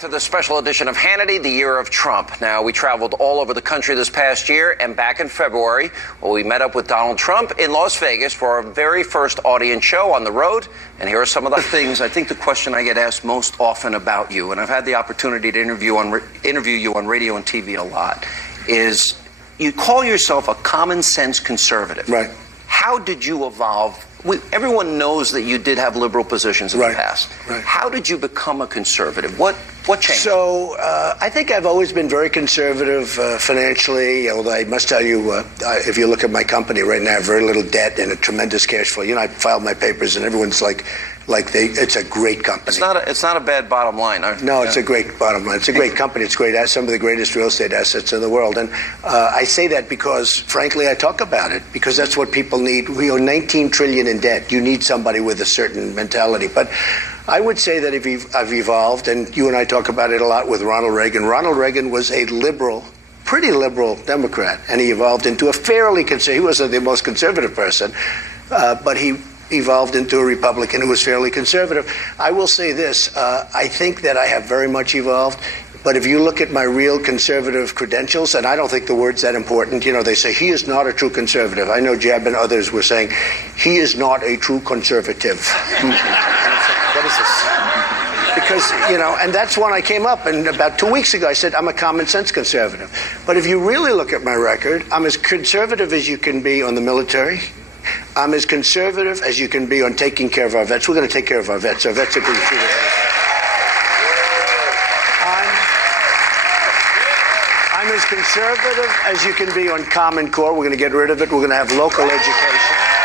To the special edition of Hannity, the year of Trump. Now, we traveled all over the country this past year, and back in February, we met up with Donald Trump in Las Vegas for our very first audience show on the road. And here are some of the things. I think the question I get asked most often about you, and I've had the opportunity to interview you on radio and TV a lot, is you call yourself a common sense conservative. Right. How did you evolve? Everyone knows that you did have liberal positions in the past. Right. How did you become a conservative? What changed? So I think I've always been very conservative financially, although I must tell you, if you look at my company right now, I have very little debt and a tremendous cash flow. You know, I filed my papers and everyone's like it's a great company. It's not a bad bottom line. No, it's a great bottom line. It's a great company. It's great. Some of the greatest real estate assets in the world. And I say that because, frankly, I talk about it because that's what people need. We owe $19 trillion in debt. You need somebody with a certain mentality. But I would say that I've evolved, and you and I talk about it a lot with Ronald Reagan. Ronald Reagan was a liberal, pretty liberal Democrat, and he evolved into a fairly conservative. He wasn't the most conservative person, but he evolved into a Republican who was fairly conservative. I will say this, I think that I have very much evolved, but if you look at my real conservative credentials, and I don't think the word's that important, you know, they say he is not a true conservative. I know Jeb and others were saying, he is not a true conservative. And it's like, what is this? Because, you know, and that's when I came up, and about 2 weeks ago I said, I'm a common sense conservative. But if you really look at my record, I'm as conservative as you can be on the military. I'm as conservative as you can be on taking care of our vets. We're going to take care of our vets. Our vets are being treated. I'm as conservative as you can be on Common Core. We're going to get rid of it. We're going to have local education.